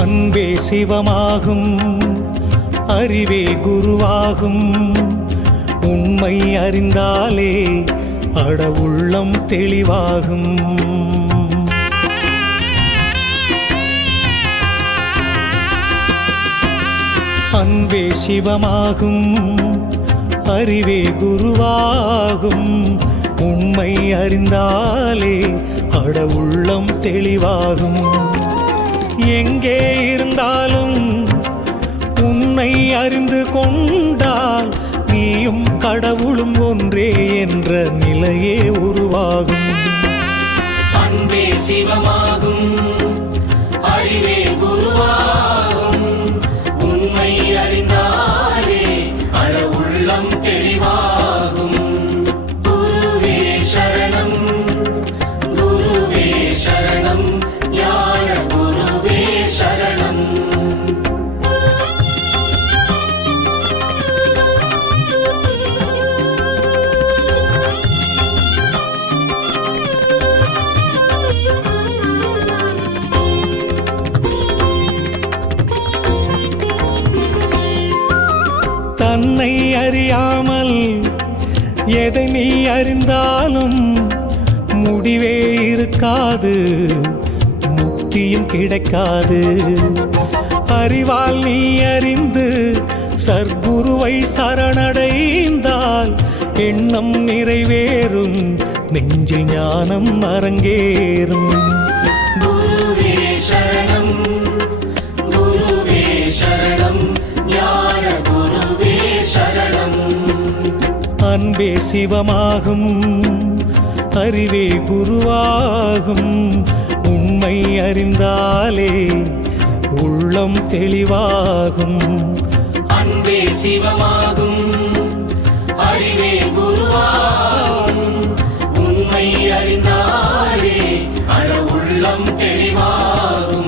அன்பே சிவமாகும், அறிவே குருவாகும். உண்மை அறிந்தாலே அட உள்ளம் தெளிவாகும். அன்பே சிவமாகும், அறிவே குருவாகும். உண்மை அறிந்தாலே அட உள்ளம் தெளிவாகும். எங்கே இருந்தாலும் உன்னை அறிந்து கொண்டால் நீயும் கடவுளும் ஒன்றே என்ற நிலையே உருவாகும். அன்பே சிவமாகும், அறிவே குருவாகும். உண்மை அறிந்தாலே அட உள்ளம் தெளிவாகும். குருவே சரணம், குருவே சரணம், ஞான குருவே சரணம். தன்னை அறியாமல் எதை நீ அறிந்தாலும் முடிவே இருக்காது, முக்தியும் கிடைக்காது. அறிவால் நீ அறிந்து சர்க்குருவை சரணடைந்தால் எண்ணம் நிறைவேறும், நெஞ்சில் ஞானம் அரங்கேறும். குருவே சரணம், குருவே சரணம், ஞான குருவே சரணம். அன்பே சிவமாகும், அறிவே குருவாகும். உண்மை அறிந்தாலே உள்ளம் தெளிவாகும். அன்பே சிவமாகும், அறிவே குருவாகும். உண்மை அறிந்தாலே அட உள்ளம் தெளிவாகும்.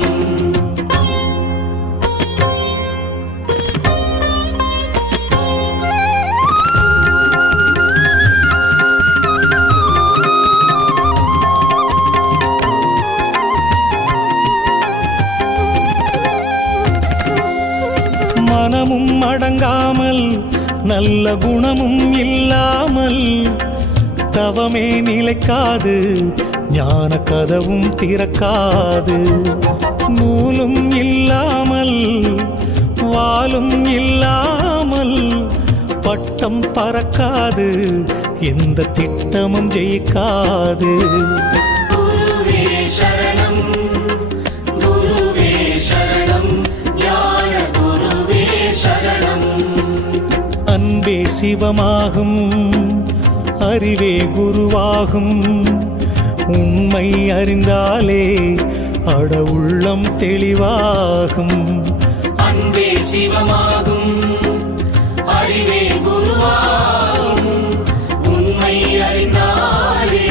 மனமும் அடங்காமல் நல்ல குணமும் இல்லாமல் தவமே நிலைக்காது, ஞான கதவும் திறக்காது. நூலும் இல்லாமல் வாலும் இல்லாமல் பட்டம் பறக்காது, எந்த திட்டமும் ஜெயிக்காது. குருவே சரணம், குருவே சரணம், ஞான குருவே சரணம். அன்பே சிவமாகும், அறிவே குருவாகும். உண்மை அறிந்தாலே அட உள்ளம் தெளிவாகும். அன்பே சிவமாகும், அறிவே குருவாகும். உண்மை அறிந்தாலே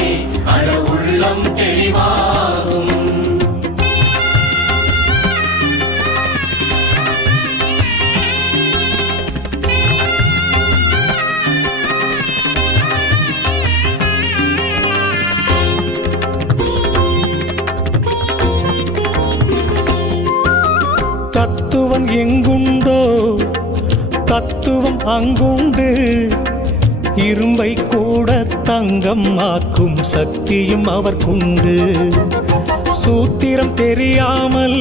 அட உள்ளம் தெளிவாகும். தத்துவம் எங்குண்டோ தத்துவம் அங்குண்டு, இரும்பை கூட தங்கம் ஆக்கும் சக்தியும் அவர்க்குண்டு. சூத்திரம் தெரியாமல்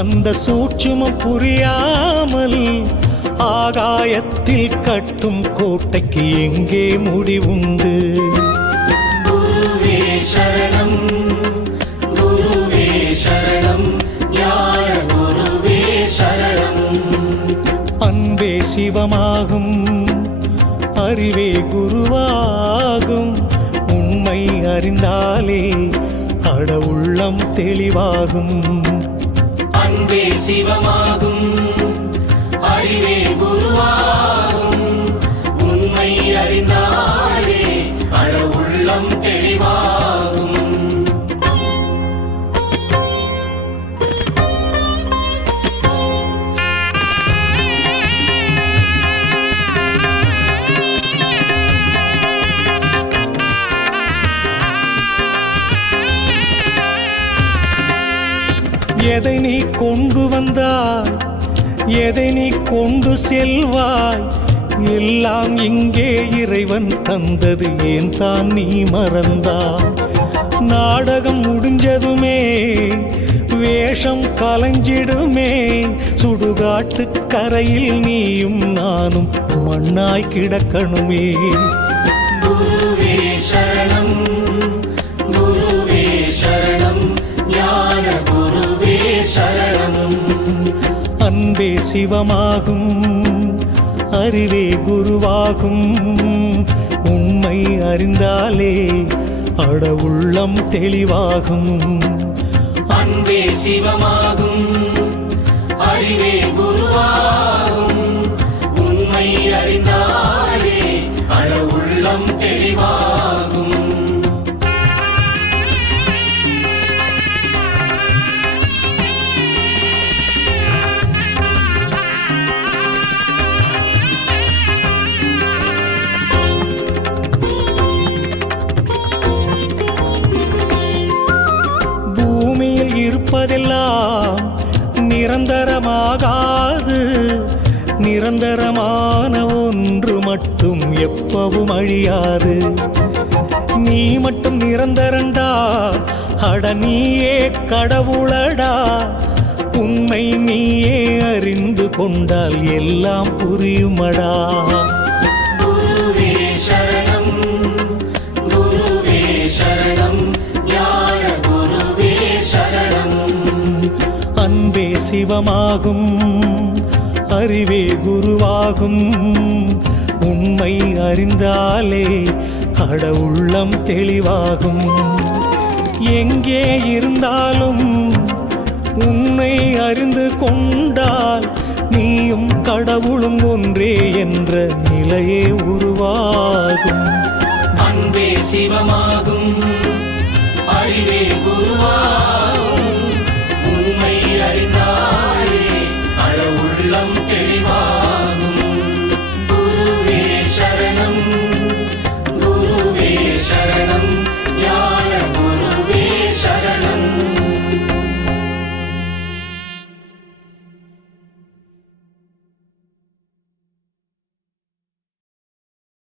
அந்த சூட்சுமம் புரியாமல் ஆகாயத்தில் கட்டும் கோட்டைக்கு எங்கே முடிவுண்டு? குருவே சரணம், குருவே சரணம், ஞான குருவே சரணம். அன்பே சிவமாகும், அறிவே குருவாகும். உண்மை அறிந்தாலே அட உள்ளம் தெளிவாகும். அன்பே சிவமாகும், அறிவே குருவாகும். உண்மை அறிந்தாலே அட உள்ளம் தெளிவாகும். எதை நீ கொண்டு வந்தாய், எதை நீ கொண்டு செல்வாய், எல்லாம் இங்கே இறைவன் தந்தது, ஏன் தான் நீ மறந்தாய்? நாடகம் முடிஞ்சதுமே வேஷம் கலைஞ்சிடுமே, சுடுகாட்டு கரையில் நீயும் நானும் மண்ணாய் கிடக்கணுமே. குருவே சரணம், குருவே சரணம், ஞான குருவே சரணம். அன்பே சிவமாகும், அறிவே குருவாகும், உண்மை அறிந்தாலே அட உள்ளம் தெளிவாகும். அன்பே சிவமாகும், அறிவே குருவாகும், உண்மை அறிந்தாலே அழ உள்ளம் தெளிவாகும். பூமியில் இருப்பதெல்லாம் நிரந்தரமாகாது, நிரந்தரமான ஒன்று மட்டும் எப்பவும் அழியாது. நீ மட்டும் நிரந்தரண்டா, அட நீயே கடவுளடா, உண்மை நீயே அறிந்து கொண்டால் எல்லாம் புரியுமடா. குருவே சரணம், குருவே சரணம், ஞான குருவே சரணம். அன்பே சிவமாகும், அறிவே குருவாகும், உண்மை அறிந்தாலே அட உள்ளம் தெளிவாகும். எங்கே இருந்தாலும் உன்னை அறிந்து கொண்டால் நீயும் கடவுளும் ஒன்றே என்ற நிலையே உருவாகும். அன்பே சிவமாகும், அறிவே குருவாகும்,